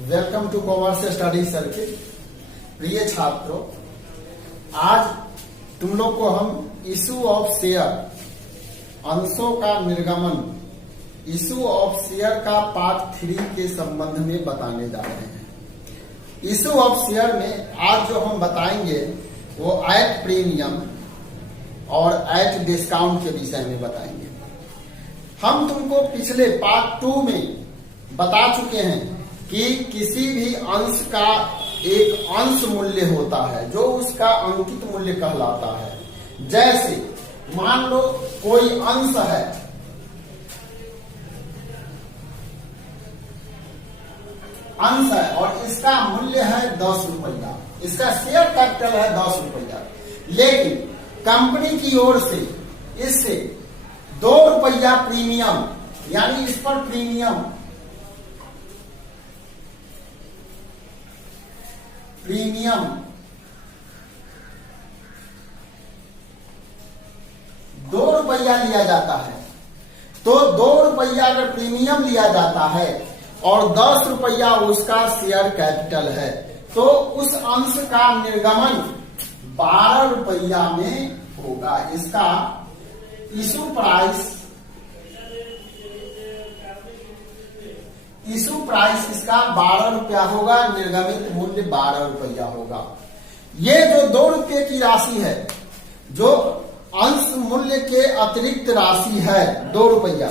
Welcome to commerce study circuit. प्रिय छात्रों, आज तुम लोग को हम इशू ऑफ शेयर, अंशों का निर्गमन, इशू ऑफ शेयर का पार्ट 3 के संबंध में बताने जा रहे हैं। इशू ऑफ शेयर में आज जो हम बताएंगे वो एट प्रीमियम और एट डिस्काउंट के विषय में बताएंगे। हम तुमको पिछले पार्ट 2 में बता चुके हैं कि किसी भी अंश का एक अंश मूल्य होता है जो उसका अंकित मूल्य कहलाता है। जैसे मान लो कोई अंश है, और इसका मूल्य है 10 रुपया, इसका शेयर कैपिटल है 10 रुपया, लेकिन कंपनी की ओर से इससे 2 रुपया प्रीमियम, यानी इस पर प्रीमियम 2 रुपया लिया जाता है। तो 2 रुपया अगर प्रीमियम लिया जाता है और 10 रुपया उसका शेयर कैपिटल है, तो उस अंश का निर्गमन 12 रुपया में होगा। इसका इशू प्राइस इसका 12 रुपया होगा, निर्गमित मूल्य 12 रुपया होगा। ये जो 2 रुपये की राशि है, जो अंश मूल्य के अतिरिक्त राशि है 2 रुपया,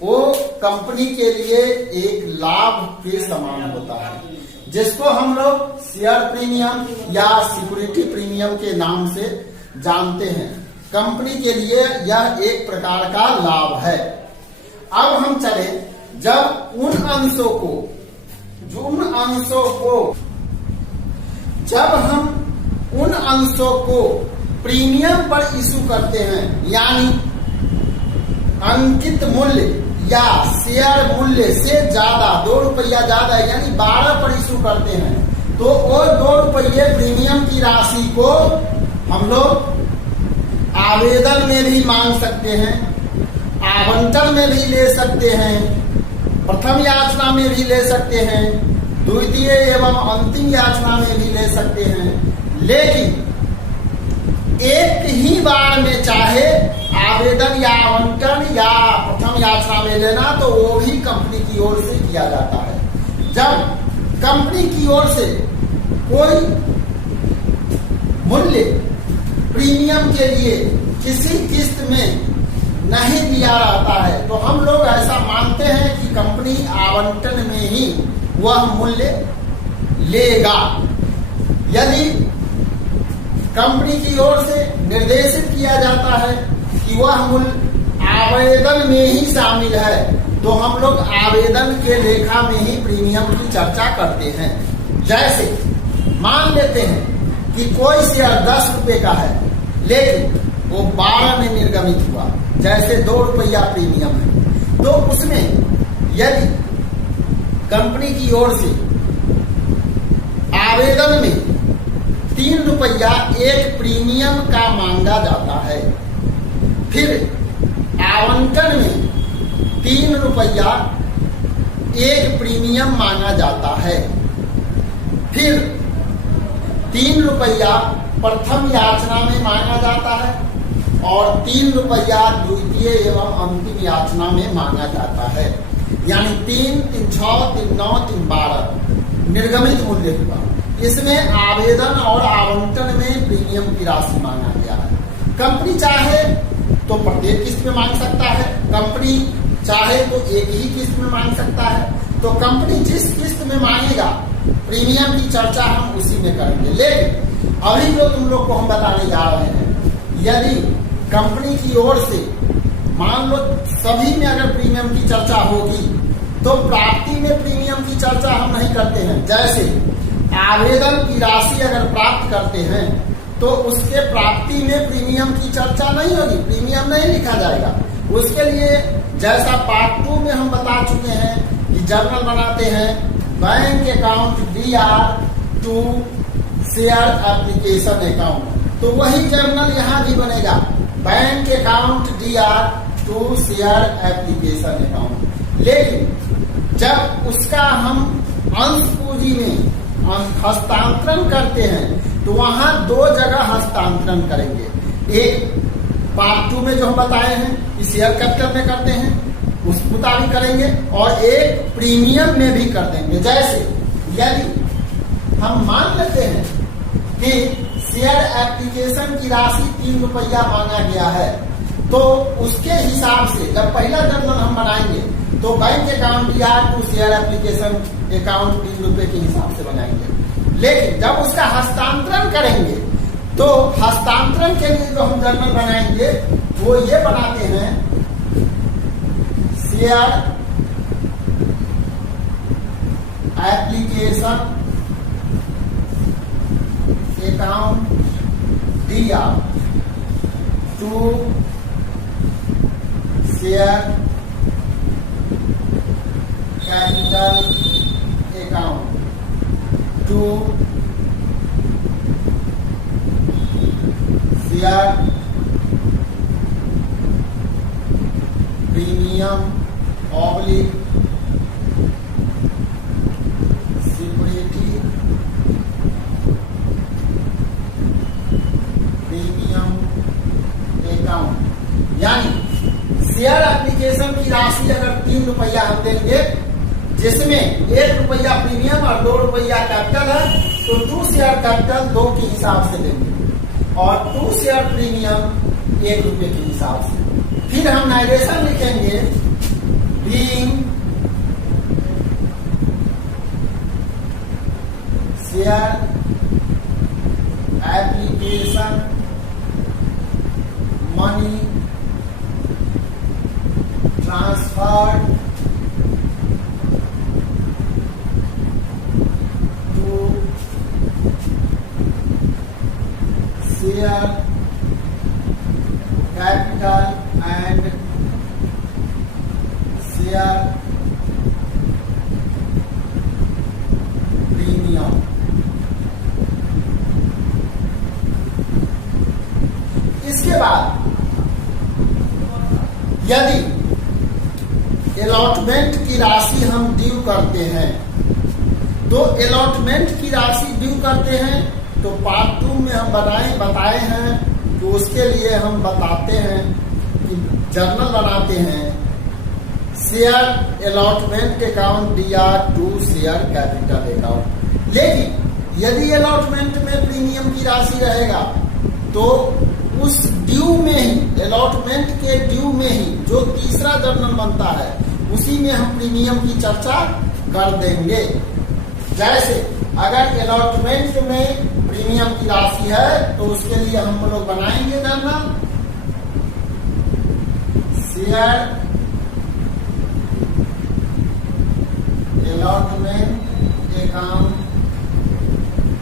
वो कंपनी के लिए एक लाभ के समान होता है, जिसको हम लोग शेयर प्रीमियम या सिक्योरिटी प्रीमियम के नाम से जानते हैं। कंपनी के लिए यह एक प्रकार का लाभ है। अब हम चले, जब उन अंशों को प्रीमियम पर इशू करते हैं, यानी अंकित मूल्य या शेयर मूल्य से ज्यादा 2 रुपया ज्यादा, यानी 12 पर इशू करते हैं, तो वो 2 रुपये प्रीमियम की राशि को हम लोग आवेदन में भी मांग सकते हैं, आवंटन में भी ले सकते हैं, प्रथम याचना में भी ले सकते हैं, द्वितीय एवं अंतिम याचना में भी ले सकते हैं। लेकिन एक ही बार में चाहे आवेदन या आवंटन या प्रथम याचना में लेना, तो वो भी कंपनी की ओर से किया जाता है। जब कंपनी की ओर से कोई मूल्य प्रीमियम के लिए किसी किस्त में नहीं दिया रहता है, तो हम लोग ऐसा मानते हैं कि कंपनी आवंटन में ही वह मूल्य लेगा। यदि कंपनी की ओर से निर्देशित किया जाता है कि वह मूल्य आवेदन में ही शामिल है, तो हम लोग आवेदन के लेखा में ही प्रीमियम की चर्चा करते हैं। जैसे मान लेते हैं कि कोई शेयर 10 रुपए का है, लेकिन वो 12 में निर्गमित हुआ, जैसे 2 रुपया प्रीमियम है, तो उसमें यदि कंपनी की ओर से आवेदन में 3 रुपया एक प्रीमियम का मांगा जाता है, फिर आवंटन में 3 रुपया एक प्रीमियम मांगा जाता है, फिर 3 रुपया प्रथम याचना में मांगा जाता है और 3 रुपया द्वितीय एवं अंतिम याचना में मांगा जाता है। यानी 3, 3, 6, 3, 9, 3, 12 निर्गमित मूल्य हुआ। इसमें आवेदन और आवंटन में प्रीमियम की राशि मांगा गया है। कंपनी चाहे तो प्रत्येक किस्त में मांग सकता है, कंपनी चाहे तो एक ही किस्त में मांग सकता है। तो कंपनी जिस किस्त में मांगेगा प्रीमियम की चर्चा हम उसी में करेंगे। लेकिन अभी जो तुम लोग को हम बताने जा रहे हैं, यदि कंपनी की ओर से मान लो सभी में अगर प्रीमियम की चर्चा होगी, तो प्राप्ति में प्रीमियम की चर्चा हम नहीं करते हैं। जैसे आवेदन की राशि अगर प्राप्त करते हैं, तो उसके प्राप्ति में प्रीमियम की चर्चा नहीं होगी, प्रीमियम नहीं लिखा जाएगा। उसके लिए जैसा पार्ट 2 में हम बता चुके हैं कि जर्नल बनाते हैं, bank account DR2 share application account, तो वही जर्नल यहाँ भी बनेगा। Bank account DR to share application account. लेकिन जब उसका हम अंश पूंजी में हस्तांतरण करते हैं तो वहां दो जगह हस्तांतरण करेंगे। एक पार्ट 2 में जो हम बताए हैं कि शेयर कैपिटल में करते हैं उस मुताबिक करेंगे, और एक प्रीमियम में भी कर देंगे। जैसे यदि हम मान लेते हैं कि शेयर एप्लीकेशन की राशि 3 रुपया मांगा गया है, तो उसके हिसाब से जब पहला जर्नल हम बनाएंगे तो bank account DR to share application account 3 रुपए के हिसाब से बनाएंगे। लेकिन जब उसका हस्तांतरण करेंगे तो हस्तांतरण के लिए जो हम जर्नल बनाएंगे वो ये बनाते हैं, share application account DR to share capital account to share premium oblique security premium account. यानी शेयर एप्लीकेशन की राशि अगर 3 रुपया हम देंगे, जिसमें 1 रुपया प्रीमियम और 2 रुपया कैपिटल है, तो 2 शेयर कैपिटल 2 के हिसाब से देंगे और 2 शेयर प्रीमियम 1 रुपये के हिसाब से। फिर हम नाइरेशन लिखेंगे, being share application money transferred to share capital and share premium। इसके बाद यदि अलॉटमेंट की राशि हम ड्यू करते हैं, तो अलॉटमेंट की राशि ड्यू करते हैं तो पार्ट 2 में हम बताए हैं, तो उसके लिए हम बताते हैं कि जर्नल बनाते हैं, share allotment account DR to share capital account. लेकिन यदि अलॉटमेंट में प्रीमियम की राशि रहेगा तो उस ड्यू में ही, अलॉटमेंट के ड्यू में ही जो तीसरा जर्नल बनता है उसी में हम प्रीमियम की चर्चा कर देंगे। जैसे अगर अलॉटमेंट में प्रीमियम की राशि है तो उसके लिए हम लोग बनाएंगे journal, share allotment account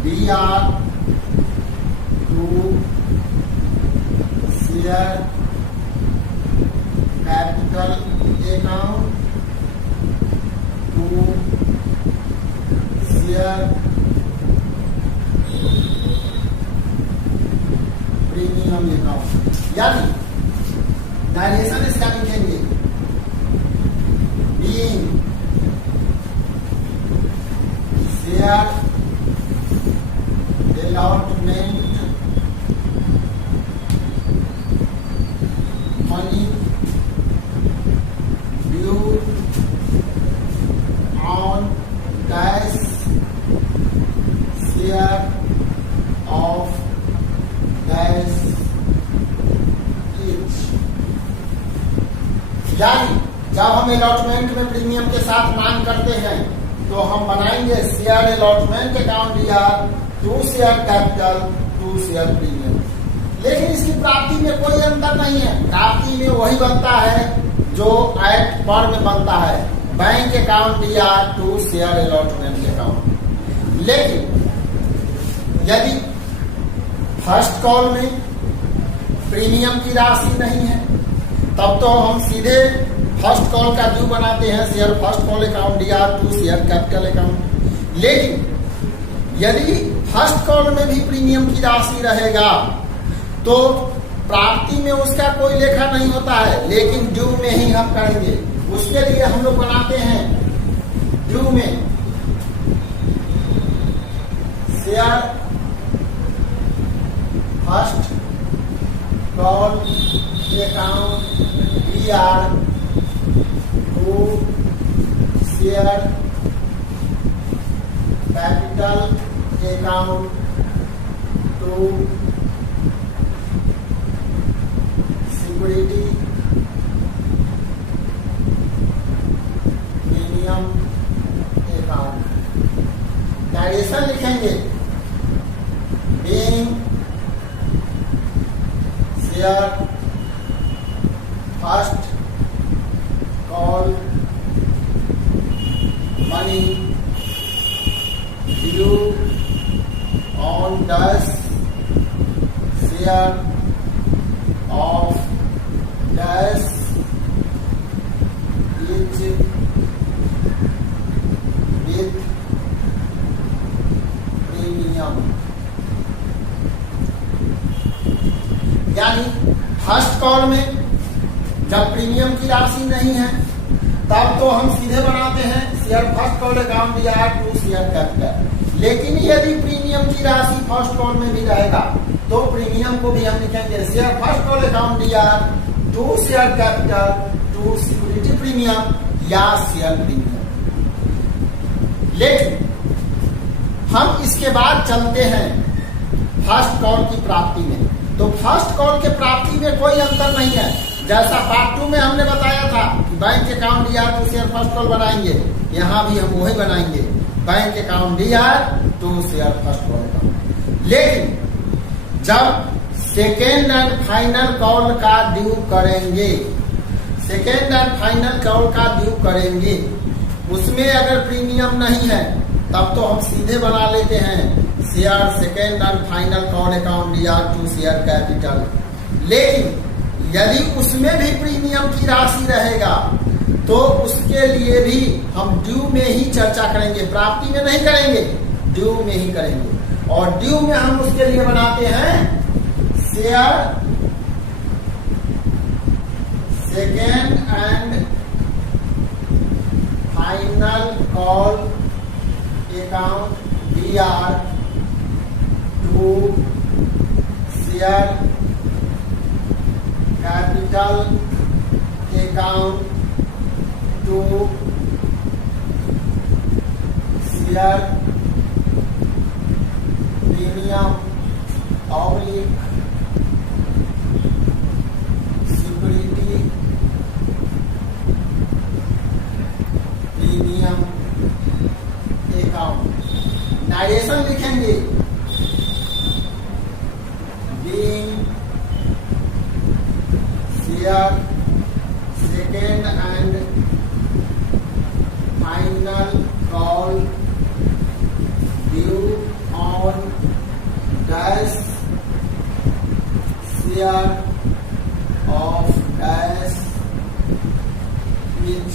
DR to share capital account to share premium account. यानी डायरेक्शन इसका लिखेंगे, being share allotment money due on cash share of cash each. यानी जब हम अलॉटमेंट में प्रीमियम के साथ मांग करते हैं तो हम बनाएंगे share allotment account DR to share capital to share premium. लेकिन इसकी प्राप्ति में कोई अंतर नहीं है, प्राप्ति में वही बनता है जो एक्ट पर में बनता है, bank account DR to share allotment account. लेकिन यदि फर्स्ट कॉल में प्रीमियम की राशि नहीं है तब तो हम सीधे फर्स्ट कॉल का ड्यू बनाते हैं, share first call account DR to share capital account. लेकिन यदि फर्स्ट कॉल में भी प्रीमियम की राशि रहेगा तो प्राप्ति में उसका कोई लेखा नहीं होता है, लेकिन ड्यू में ही हम करेंगे। उसके लिए हम लोग बनाते हैं ड्यू में share first call account BR to share capital account to security premium account. Direction लिखेंगे being share first call money due on dash share of dash is with premium. यानी फर्स्ट कॉल में जब premium की राशि नहीं है तब तो हम सीधे बनाते हैं share first call account BR to share capital. लेकिन यदि प्रीमियम की राशि फर्स्ट कॉल में भी रहेगा तो प्रीमियम को भी हम लिखेंगे share first call account BR to share capital to security premium या शेयर प्रीमियम। लेकिन हम इसके बाद चलते हैं फर्स्ट कॉल की प्राप्ति में। तो फर्स्ट कॉल के प्राप्ति में कोई अंतर नहीं है। जैसा पार्ट 2 में हमने बताया था कि bank account BR to share first call बनाएंगे, यहाँ भी हम वही बनाएंगे bank account BR to share first call account. लेकिन जब सेकेंड एंड फाइनल कॉल का ड्यू करेंगे, सेकेंड एंड फाइनल कॉल का ड्यू करेंगे, उसमें अगर प्रीमियम नहीं है तब तो हम सीधे बना लेते हैं share second and final call account BR to share capital. लेकिन यदि उसमें भी प्रीमियम की राशि रहेगा तो उसके लिए भी हम ड्यू में ही चर्चा करेंगे, प्राप्ति में नहीं करेंगे, ड्यू में ही करेंगे। और ड्यू में हम उसके लिए बनाते हैं share second and final call account BR to share capital account to share premium oblique security premium account. Narration लिखेंगे being share second and final call due on dash share of dash with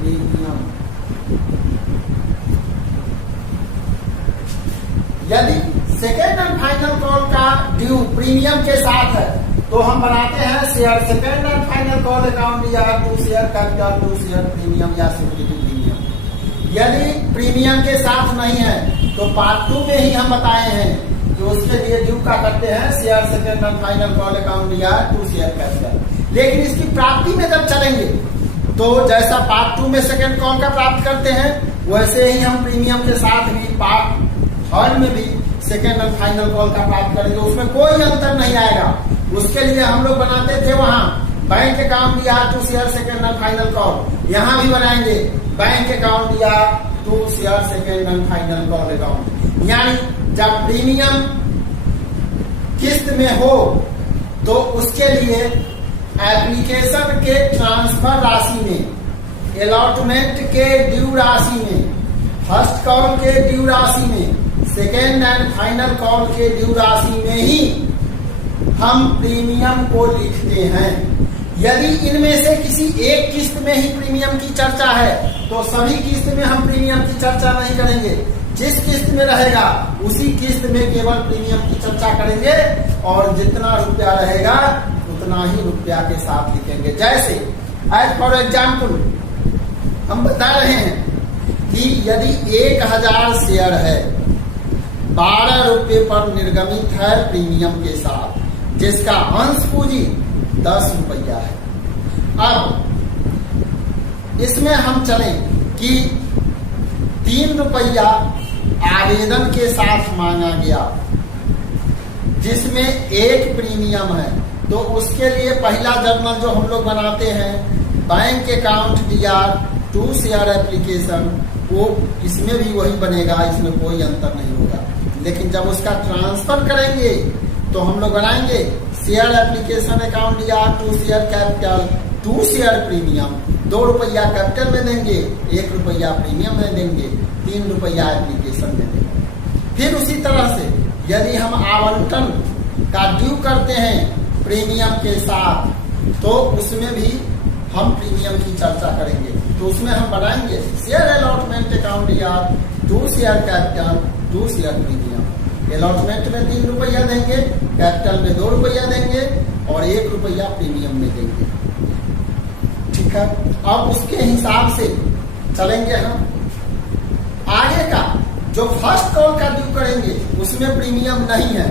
premium. यदि second and final call का due premium के साथ है तो हम बनाते हैं share second and final call account BR to share capital to share premium या सिक्योरिटी प्रीमियम। यदि प्रीमियम के साथ नहीं है तो पार्ट 2 में ही हम बताए हैं कि उसके लिए ड्यू का करते हैं share second and final call account BR to share capital. लेकिन इसकी प्राप्ति में जब चलेंगे तो जैसा पार्ट 2 में सेकेंड कॉल का प्राप्त करते हैं वैसे ही हम प्रीमियम के साथ भी पार्ट 3 में भी सेकेंड एंड फाइनल कॉल का प्राप्त करेंगे, उसमें कोई अंतर नहीं आएगा। उसके लिए हम लोग बनाते थे वहां bank account BR to share second and final call, यहाँ भी बनाएंगे bank account BR to share second and final call account. यानी जब प्रीमियम किस्त में हो तो उसके लिए एप्लीकेशन के ट्रांसफर राशि में, अलॉटमेंट के ड्यू राशि में, फर्स्ट कॉल के ड्यू राशि में, सेकेंड एंड फाइनल कॉल के ड्यू राशि में ही हम प्रीमियम को लिखते हैं। यदि इनमें से किसी एक किस्त में ही प्रीमियम की चर्चा है तो सभी किस्त में हम प्रीमियम की चर्चा नहीं करेंगे। जिस किस्त में रहेगा उसी किस्त में केवल प्रीमियम की चर्चा करेंगे और जितना रुपया रहेगा उतना ही रुपया के साथ लिखेंगे। जैसे एज फॉर एग्जाम्पल हम बता रहे हैं कि यदि 1000 शेयर है, 12 रुपये पर निर्गमित है प्रीमियम के साथ, जिसका अंश पूंजी 10 रुपया है। अब इसमें हम चलें कि 3 रुपया आवेदन के साथ मांगा गया, जिसमें एक प्रीमियम है, तो उसके लिए पहला जर्नल जो हम लोग बनाते हैं bank account DR 2 share application, वो इसमें भी वही बनेगा, इसमें कोई अंतर नहीं होगा। लेकिन जब उसका ट्रांसफर करेंगे तो हम लोग बनाएंगे share application account DR 2 share capital 2 share premium, 2 रुपया कैपिटल में देंगे, 1 रुपया प्रीमियम में देंगे, 3 रुपया एप्लीकेशन में देंगे। फिर उसी तरह से यदि हम आवंटन का ड्यू करते हैं प्रीमियम के साथ, तो उसमें भी हम प्रीमियम की चर्चा करेंगे। तो उसमें हम बनाएंगे share allotment account DR 2 share capital 2 share premium. Allotment में 3 रुपया देंगे, कैपिटल में 2 रुपया देंगे और 1 रुपया प्रीमियम में देंगे। ठीक है, अब उसके हिसाब से चलेंगे हम। आगे का जो फर्स्ट कॉल का ड्यू करेंगे उसमें प्रीमियम नहीं है,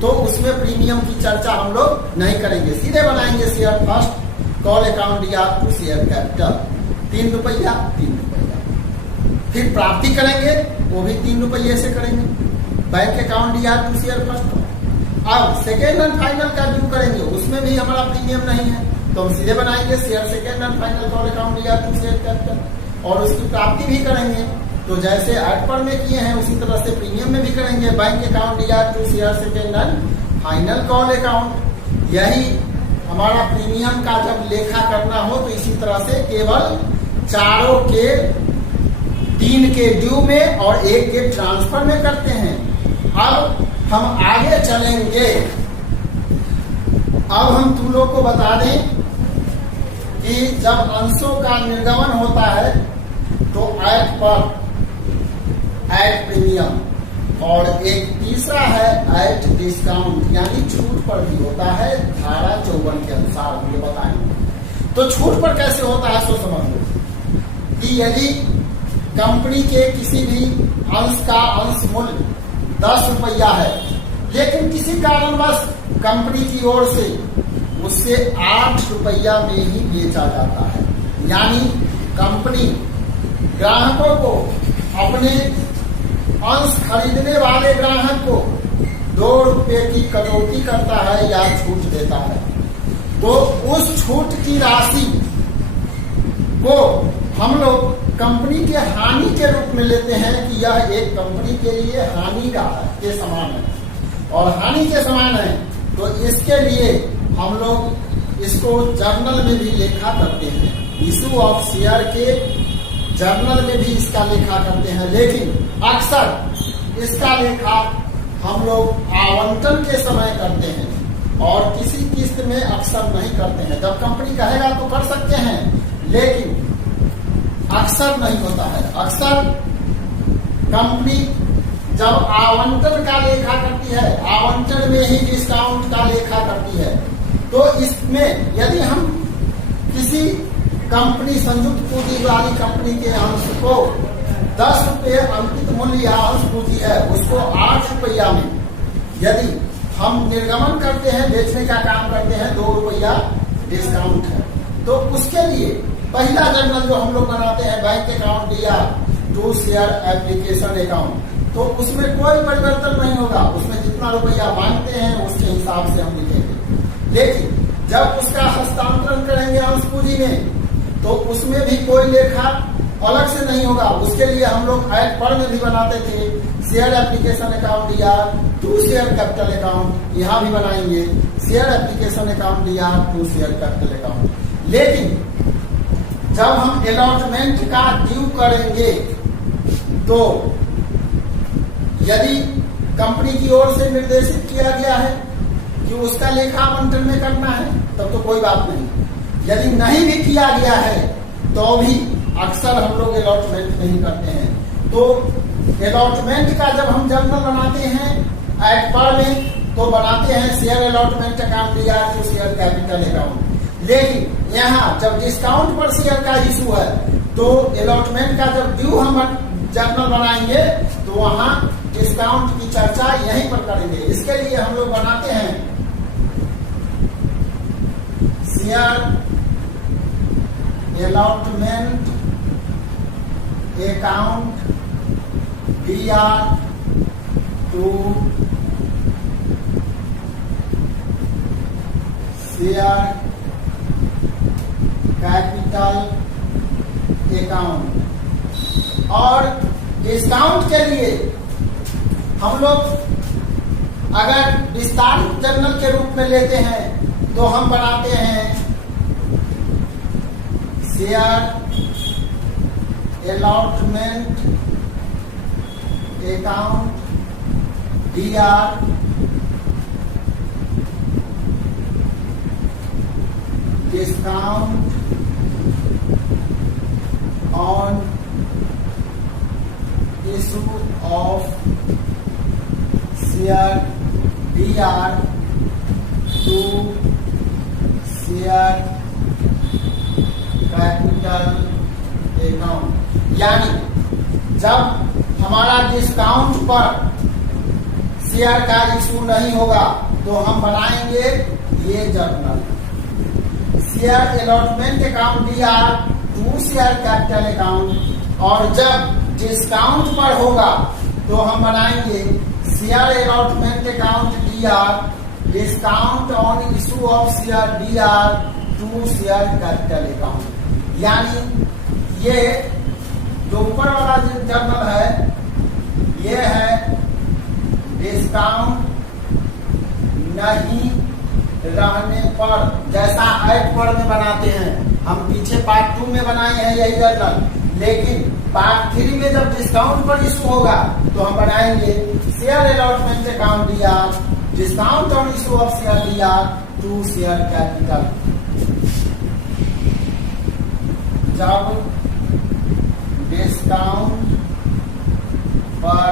तो उसमें प्रीमियम की चर्चा हम लोग नहीं करेंगे, सीधे बनाएंगे share first call account DR 2 share capital 3 रुपया 3 रुपया। फिर प्राप्ति करेंगे, वो भी 3 रुपये से करेंगे, bank account DR 2 share first. अब सेकेंड एंड फाइनल का ड्यू करेंगे, उसमें भी हमारा प्रीमियम नहीं है, तो हम सीधे बनाएंगे share second and final call account DR 2 share capital और उसकी प्राप्ति भी करेंगे। तो जैसे एडपर में किए हैं उसी तरह से प्रीमियम में भी करेंगे, bank account DR 2 share second and final call account. यही हमारा प्रीमियम का जब लेखा करना हो तो इसी तरह से केवल चारों के 3 के ड्यू में और 1 के ट्रांसफर में करते हैं। अब हम आगे चलेंगे। अब हम तुम लोग को बता दें कि जब अंशों का निर्गमन होता है तो ऐड पर ऐड प्रीमियम, और एक तीसरा है ऐड डिस्काउंट यानी छूट पर भी होता है धारा 54 के अनुसार, हम ये बताएंगे। तो छूट पर कैसे होता है सो समझ लो कि यदि कंपनी के किसी भी अंश का अंश मूल्य 10 रुपया है, लेकिन किसी कारणवश कंपनी की ओर से उससे 8 रुपया में ही बेचा जाता है, यानी कंपनी ग्राहकों को अपने अंश खरीदने वाले ग्राहक को 2 रुपये की कटौती करता है या छूट देता है, तो उस छूट की राशि को हम लोग कंपनी के हानि के रूप में लेते हैं कि यह एक कंपनी के लिए हानि के समान है और हानि के समान है, तो इसके लिए हम लोग इसको जर्नल में भी लेखा करते हैं, इशू ऑफ शेयर के जर्नल में भी इसका लेखा करते हैं। लेकिन अक्सर इसका लेखा हम लोग आवंटन के समय करते हैं और किसी किस्त में अक्सर नहीं करते हैं। जब कंपनी कहेगा तो कर सकते हैं, लेकिन अक्सर नहीं होता है। अक्सर कंपनी जब आवंटन का लेखा करती है, आवंटन में ही डिस्काउंट का लेखा करती है, तो इसमें यदि हम किसी कंपनी संयुक्त पूंजी वाली कंपनी के अंश को 10 रुपये अंकित मूल्य या अंश पूंजी है उसको 8 रुपया में यदि हम निर्गमन करते हैं, बेचने का काम करते हैं, 2 रुपया डिस्काउंट है, तो उसके लिए पहला जर्नल जो हम लोग बनाते हैं bank account DR 2 share application account, तो उसमें कोई परिवर्तन नहीं होगा, उसमें जितना रुपया मांगते हैं उसके हिसाब से हम लिखेंगे। लेकिन जब उसका हस्तांतरण करेंगे अंश पूंजी में तो उसमें भी कोई लेखा अलग से नहीं होगा। उसके लिए हम लोग ऐड पर में भी बनाते थे share application account DR 2 share capital account, यहाँ भी बनाएंगे share application account DR 2 share capital account. लेकिन जब हम अलॉटमेंट का ड्यू करेंगे तो यदि कंपनी की ओर से निर्देशित किया गया है कि उसका लेखा आवंटन में करना है तब तो कोई बात नहीं, यदि नहीं भी किया गया है तो भी अक्सर हम लोग अलॉटमेंट नहीं करते हैं। तो अलॉटमेंट का जब हम जर्नल बनाते हैं एट पर में, तो बनाते हैं शेयर अलॉटमेंट अकाउंट या तो शेयर कैपिटल अकाउंट। लेकिन यहाँ जब डिस्काउंट पर शेयर का इशू है, तो अलॉटमेंट का जब ड्यू हम जर्नल बनाएंगे तो वहां डिस्काउंट की चर्चा यहीं पर करेंगे। इसके लिए हम लोग बनाते हैं share allotment account DR to share capital account. और डिस्काउंट के लिए हम लोग अगर विस्तारित जर्नल के रूप में लेते हैं तो हम बनाते हैं share allotment account DR discount on issue of share DR to share capital account। यानी जब हमारा डिस्काउंट पर शेयर का इशू नहीं होगा तो हम बनाएंगे ये journal share allotment account DR to share capital account. और जब डिस्काउंट पर होगा तो हम बनाएंगे share allotment account DR discount on issue of share DR to share capital account. यानी ये जो ऊपर वाला जर्नल है ये है डिस्काउंट नहीं रहने पर, जैसा एट पर में बनाते हैं हम, पीछे पार्ट 2 में बनाए हैं यही जर्नल। लेकिन पार्ट 3 में जब डिस्काउंट पर इशू होगा तो हम बनाएंगे share allotment account DR discount on issue of share DR to share capital. जब डिस्काउंट पर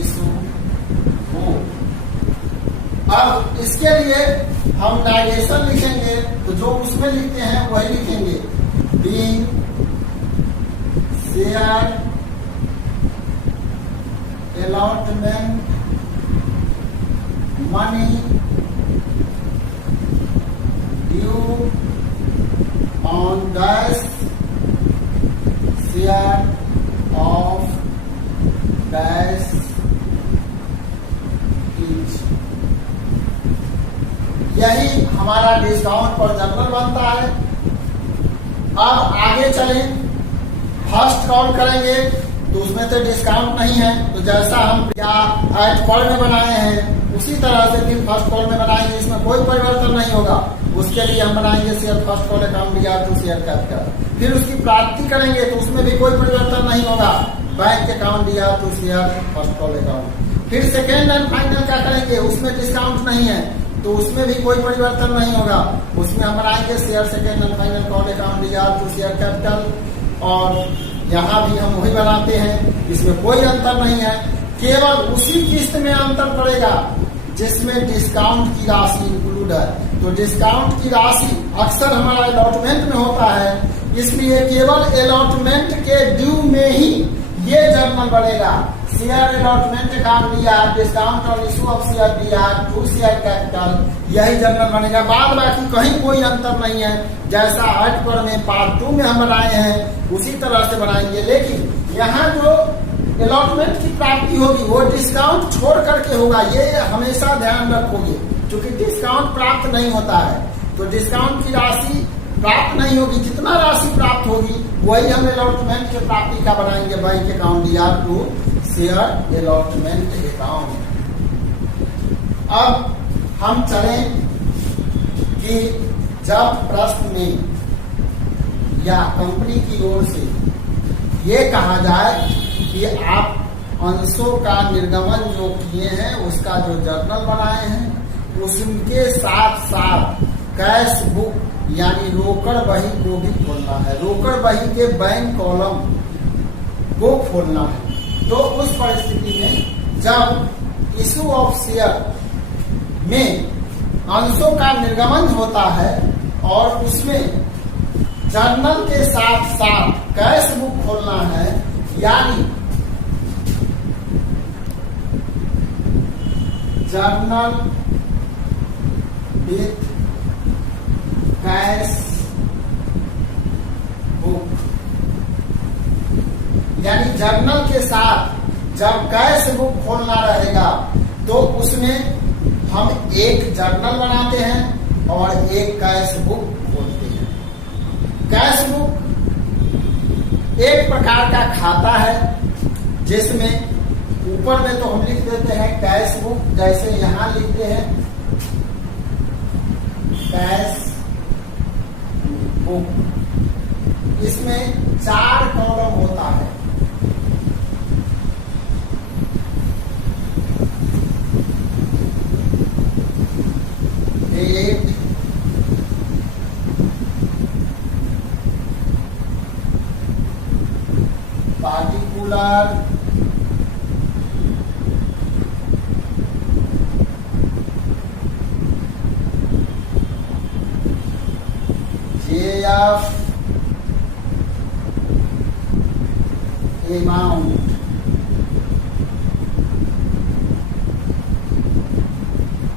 इशू हो, अब इसके लिए हम नाइगेशन लिखेंगे तो जो उसमें लिखते हैं वही लिखेंगे। being share allotment money due on dash share of dash each। यही हमारा डिस्काउंट पर जर्नल बनता है। अब आगे चलें, फर्स्ट कॉल करेंगे तो उसमें तो डिस्काउंट नहीं है, तो जैसा हम या एट कॉल में बनाए हैं उसी तरह से फिर फर्स्ट कॉल में बनाएंगे, इसमें कोई परिवर्तन नहीं होगा। उसके लिए हम बनाएंगे share first call account DR to share capital. फिर उसकी प्राप्ति करेंगे तो उसमें भी कोई परिवर्तन नहीं होगा, bank account DR to share first call account. फिर सेकेंड एंड फाइनल क्या करेंगे, उसमें डिस्काउंट नहीं है तो उसमें भी कोई परिवर्तन नहीं होगा, उसमें हम बनाएंगे share second and final call account DR to share capital. और यहाँ भी हम वही बनाते हैं, इसमें कोई अंतर नहीं है, केवल उसी किस्त में अंतर पड़ेगा जिसमें डिस्काउंट की राशि इंक्लूड है। तो डिस्काउंट की राशि अक्सर हमारा अलॉटमेंट में होता है, इसलिए केवल अलॉटमेंट के ड्यू में ही ये जर्नल बनेगा share allotment account DR discount on issue of share DR to share capital, यही जर्नल बनेगा। बाद बाकी कहीं कोई अंतर नहीं है, जैसा एट पर में पार्ट 2 में हम बनाए हैं उसी तरह से बनाएंगे। लेकिन यहाँ जो अलॉटमेंट की प्राप्ति होगी वो डिस्काउंट छोड़ करके होगा, ये हमेशा ध्यान रखोगे, क्योंकि डिस्काउंट प्राप्त नहीं होता है तो डिस्काउंट की राशि प्राप्त नहीं होगी। जितना राशि प्राप्त होगी वही हम अलॉटमेंट के प्राप्ति का बनाएंगे bank account DR to share allotment account. अब हम चलें कि जब प्रश्न में या कंपनी की ओर से ये कहा जाए कि आप अंशों का निर्गमन जो किए हैं उसका जो जर्नल बनाए हैं उसके साथ साथ कैश बुक यानी रोकड़ बही को भी खोलना है। रोकड़ बही के बैंक कॉलम बुक खोलना है। तो उस परिस्थिति में जब इशू ऑफ शेयर में अंशों का निर्गमन होता है और उसमें जर्नल के साथ साथ कैश बुक खोलना है, यानी जर्नल विथ कैश बुक, यानी जर्नल के साथ जब कैश बुक खोलना रहेगा तो उसमें हम एक जर्नल बनाते हैं और एक कैश बुक खोलते हैं। कैश बुक एक प्रकार का खाता है जिसमें ऊपर में तो हम लिख देते हैं कैश बुक, जैसे यहां लिखते हैं कैश बुक। इसमें 4 कॉलम होता है। Date, particular, JF, amount.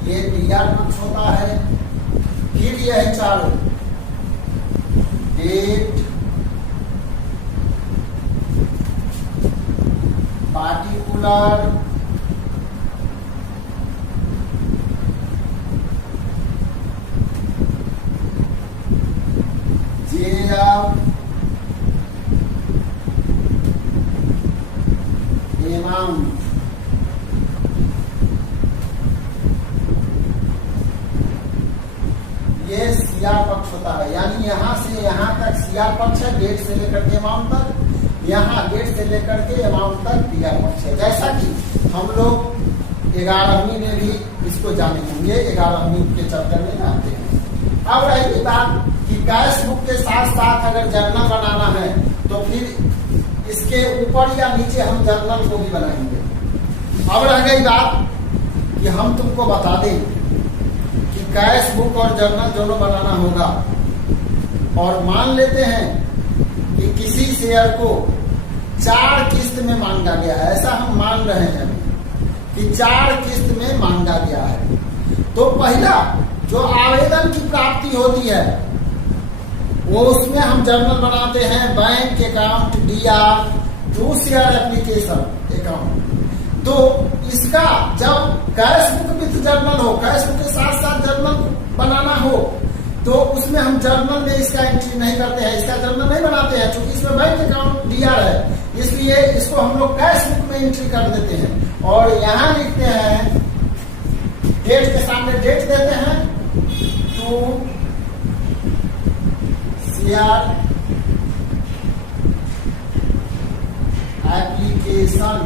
ये डीआर पक्ष होता है। फिर यह चारों डेट, पार्टिकुलर, जेएफ, अमाउंट। ये सीआर पक्ष होता है, यानी यहां से यहां तक सीआर पक्ष है, डेट से लेकर के अमाउंट तक। यहाँ डेट से लेकर के अमाउंट तक डीआर पक्ष है। जैसा कि हम लोग 11वीं में भी इसको जाने होंगे, 11वीं के चैप्टर में आते हैं। अब रही बात कि कैश बुक के साथ साथ अगर जर्नल बनाना है तो फिर इसके ऊपर या नीचे हम जर्नल को भी बनाएंगे। अब रह गई बात कि हम तुमको बता दें कि कैश बुक और जर्नल दोनों बनाना होगा, और मान लेते हैं कि किसी शेयर को 4 किस्त में मांगा गया है। ऐसा हम मान रहे हैं कि 4 किस्त में मांगा गया है। तो पहला जो आवेदन की प्राप्ति होती है वो उसमें हम जर्नल बनाते हैं, bank account, DR, to share application account. तो इसका जब कैश बुक विथ जर्नल हो, कैश बुक के साथ साथ जर्नल बनाना हो, तो उसमें हम जर्नल में इसका एंट्री नहीं करते हैं, इसका जर्नल नहीं बनाते हैं, क्योंकि इसमें बैंक अकाउंट डीआर है, इसलिए इसको हम लोग कैश बुक में एंट्री कर deते हैं। और यहां लिखते हैं, डेट के सामने डेट देते हैं, टू शेयर एप्लीकेशन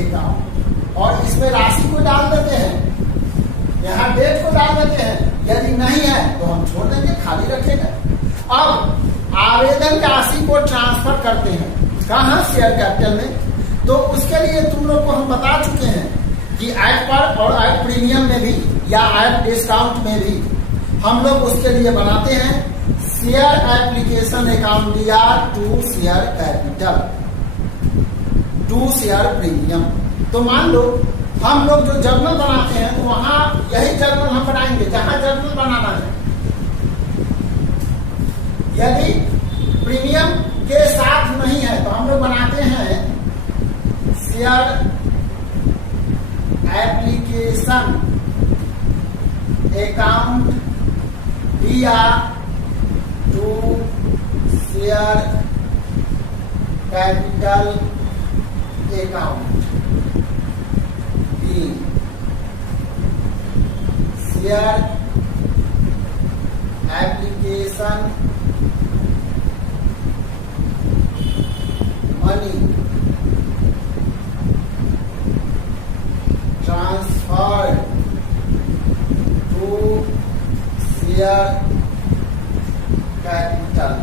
अकाउंट, और इसमें राशि को डाल देते हैं, यहाँ डेट को डाल देते हैं। यदि नहीं है तो हम छोड़ देंगे, खाली रखेंगे। अब आवेदन राशि को ट्रांसफर करते हैं कहाँ, शेयर कैपिटल में। तो उसके लिए तुम लोग को हम बता चुके हैं कि ऐड पर और ऐड प्रीमियम में भी या ऐड डिस्काउंट में भी हम लोग उसके लिए बनाते हैं share application account DR to share capital, to share premium. तो मान लो हम लोग जो जर्नल बनाते हैं तो वहां यही जर्नल हम बनाएंगे जहां जर्नल बनाना है। यदि प्रीमियम के साथ नहीं है तो हम लोग बनाते हैं share application account DR to share capital account, share application money transfer to share capital.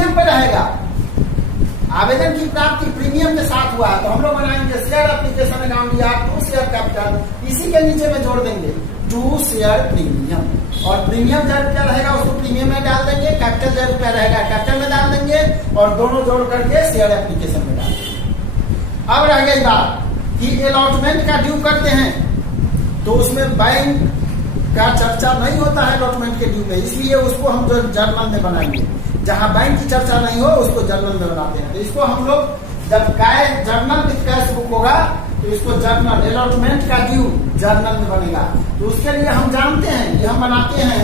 Premium पे रहेगा। आवेदन की प्राप्ति प्रीमियम के साथ हुआ है तो हम लोग बनाएंगे शेयर एप्लीकेशन अकाउंट या टू शेयर कैपिटल, इसी के नीचे में जोड़ देंगे टू शेयर प्रीमियम, और प्रीमियम ₹1,000 रहेगा उसको प्रीमियम में डाल देंगे, कैपिटल ₹1,000 रहेगा कैपिटल में डाल देंगे, और दोनों जोड़ करके शेयर एप्लीकेशन में डाल देंगे। अब रह गई बात कि अलॉटमेंट का ड्यू करते हैं तो उसमें बैंक का चर्चा नहीं होता है अलॉटमेंट के ड्यू में, इसलिए उसको हम जो जर्नल में बनाएंगे। जहां बैंक की चर्चा नहीं हो उसको जर्नल में बनाते हैं। तो इसको हम लोग जब जर्नल विथ कैश बुक होगा तो इसको जर्नल अलॉटमेंट का ड्यू जर्नल में बनेगा। तो उसके लिए हम जानते हैं कि हम बनाते हैं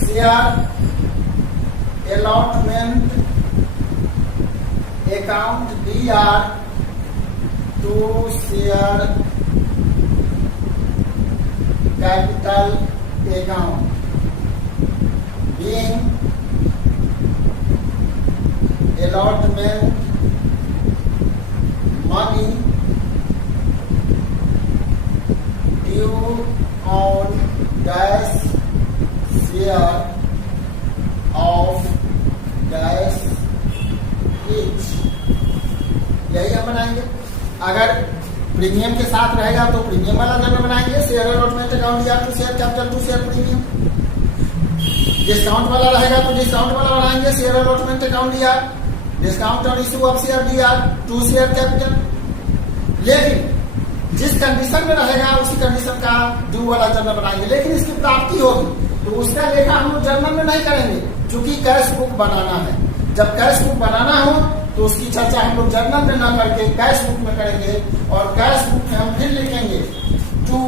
share allotment account DR to share capital account being allotment money due on dash share of dash each, यही हम बनाएंगे। अगर प्रीमियम के साथ रहेगा तो प्रीमियम वाला जर्नल बनाएंगे, शेयर अलॉटमेंट अकाउंट या to share capital to share premium. Discount वाला रहेगा तो डिस्काउंट वाला बनाएंगे, share allotment account DR, discount on issue of share DR to share capital. लेकिन जिस कंडीशन में रहेगा उसी कंडीशन का ड्यू वाला जर्नल बनाएंगे, लेकिन इसकी प्राप्ति होगी तो उसका लेखा हम लोग जर्नल में नहीं करेंगे क्योंकि कैश बुक बनाना है। जब कैश बुक बनाना हो तो उसकी चर्चा हम loग जर्नल में ना करके कैश बुक में करेंगे, और कैश बुक में हम फिर लिखेंगे to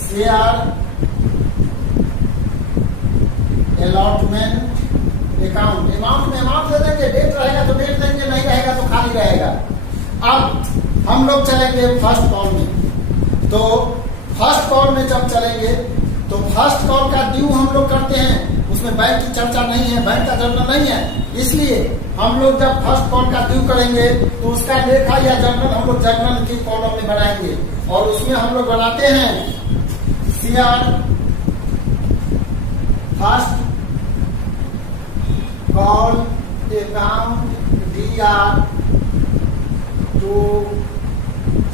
share allotment account. Amount में अमाउंट दे देंगे, डेट रहेगा तो डेट देंगे, नहीं रहेगा तो खाली रहेगा। अब हम लोग चलेंगे फर्स्ट कॉल में। तो फर्स्ट कॉल में जब चलेंगे तो फर्स्ट कॉल का ड्यू हम लोग करते हैं, उसमें बैंक की चर्चा नहीं है, बैंक का जर्नल नहीं है, इसलिए हम लोग जब फर्स्ट कॉल का ड्यू करेंगे तो उसका लेखा या जर्नल हम लोग जर्नल की कॉलम में बनाएंगे, और उसमें हम लोग बनाते हैं share first call account DR to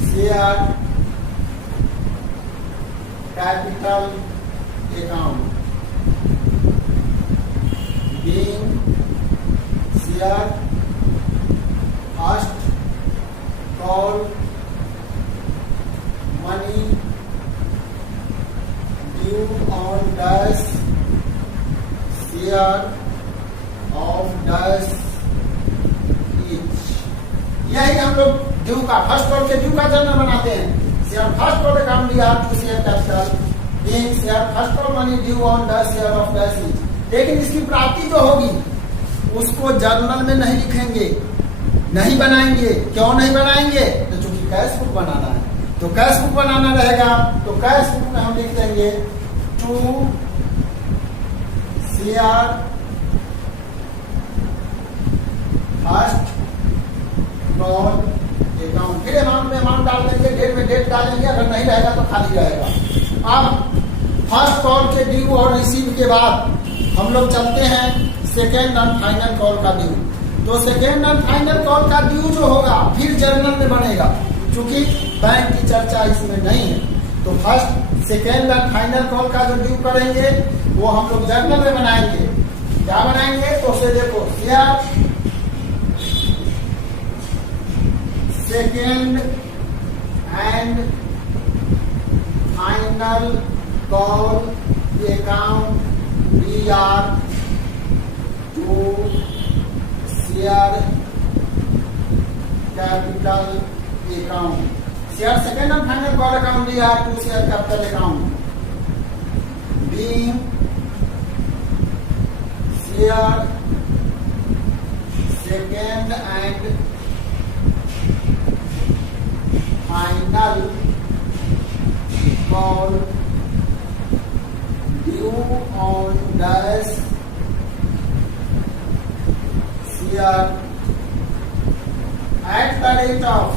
share capital account being share first call money due on dash share of dash each. यही हम लोग ड्यू का फर्स्ट कॉल के ड्यू का जर्नल बनाते हैं। Share first call account DR to share capital being share first call money due on dash share of dash each. लेकिन इसकी प्राप्ति जो होगी उसको जर्नल में नहीं लिखेंगे, नहीं बनाएंगे। क्यों नहीं बनाएंगे? तो चूंकि कैश बुक बनाना है, तो कैश बुक बनाना रहेगा तो कैश बुक में हम लिख देंगे to share first call account. फिर अमाउंट में अमाउंट डाल देंगे, डेट में डेट डालेंगे, अगर नहीं रहेगा तो खाली रहेगा। अब फर्स्ट कॉल के ड्यू और रिसीव के बाद हम लोग चलते हैं सेकेंड एंड फाइनल कॉल का ड्यू। तो सेकेंड एंड फाइनल कॉल का ड्यू जो होगा फिर जर्नल में बनेगा, क्योंकि बैंक की चर्चा इसमें नहीं है। तो first second and final call का जो ड्यू करेंगे वो हम लोग जर्नल में बनाएंगे। क्या बनाएंगे? तो उसे देखो, share second and final call account DR to share capital account. Share second and final call account DR to share capital account being share second and final call due on dash share at the rate of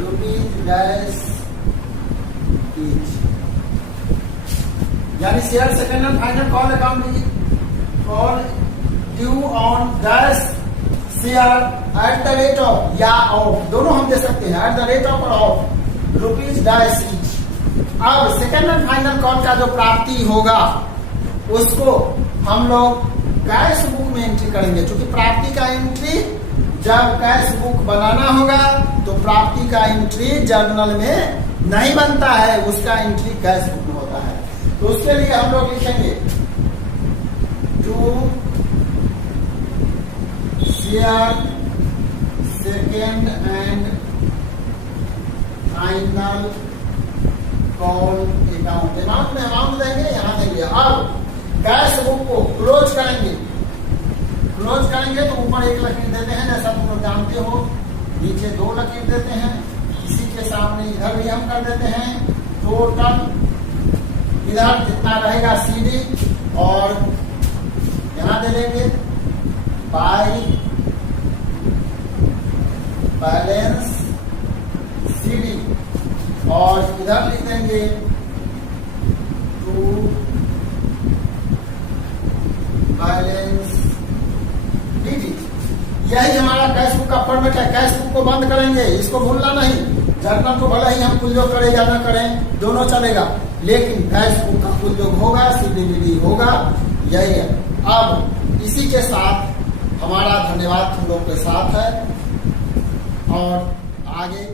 rupees dash each। यानी share second and final call account call due on dash share at the rate of या of, दोनों हम दे सकते हैं, at the rate of और of rupees dash each. अब second and final call का जो प्राप्ति होगा उसको हम लोग कैश बुक में एंट्री करेंगे, क्योंकि प्राप्ति का एंट्री जब कैश बुक बनाना होगा तो प्राप्ति का एंट्री जर्नल में नहीं बनता है, उसका एंट्री कैश बुक में होता है। तो उसके लिए हम लोग लिखेंगे to share second and final call account, amount में अमाउंट देंगे, यहां देंगे। अब कैश बुक को क्लोज करेंगे, क्लोज करेंगे तो ऊपर एक लकीर देते हैं जैसा तुम लोग जानते हो, नीचे 2 लकीर देते हैं, इसी के सामने इधर भी हम कर देते हैं टोटल, इधर जितना रहेगा सीडी और यहां दे देंगे बाय बैलेंस सीडी और इधर लिख देंगे टू बैलेंस डीडी। यही हमारा कैश बुक का फॉर्मेट है। कैश बुक को बंद करेंगे, इसको भूलना नहीं। जर्नल को भले ही हम कुल योग करें या न करें, दोनों चलेगा, लेकिन कैश बुक का कुल योग होगा, सीडीबीडी होगा, यही है। अब इसी के साथ हमारा धन्यवाद तुम लोग के साथ है और आगे